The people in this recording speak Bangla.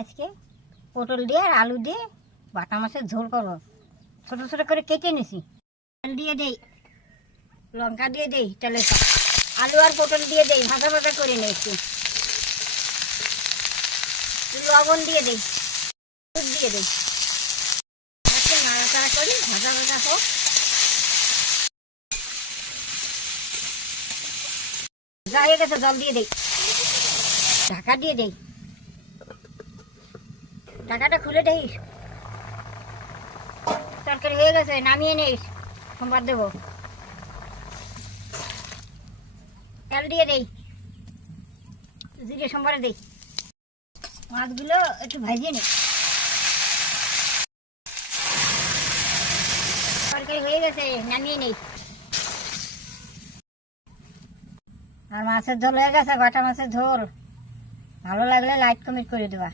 আজকে পটল দিয়ে আর আলু দিয়ে বাটা মাছের ঝোল করবো। ছোট ছোট করে কেটে নিছি, তেল দিয়ে দেই, লঙ্কা দিয়ে দেই, তেলের আলু আর পটল দিয়ে দেই, ভাজা ভাজা করে নিই। একটু লবণ দিয়ে দেই, দুধ দিয়ে দেই, একটু নাড়াচাড়া করি, ভাজা ভাজা হোক। যা হয়ে গেছে জল দিয়ে দেই, ঢাকা দিয়ে দেই, ঢাকাটা খুলে দেই। তরকারি হয়ে গেছে, নামিয়ে নিস, সোমবার দেবো। তেল দিয়ে দেই, জিরে সোমবারে দেই, মাছগুলো একটু ভাজিয়ে নিই। তরকারি হয়ে গেছে, নামিয়ে নেই। আর মাছের ঝোল হয়ে গেছে, বাটা মাছের ঝোল। ভালো লাগলে লাইক কমেন্ট করে দেবা।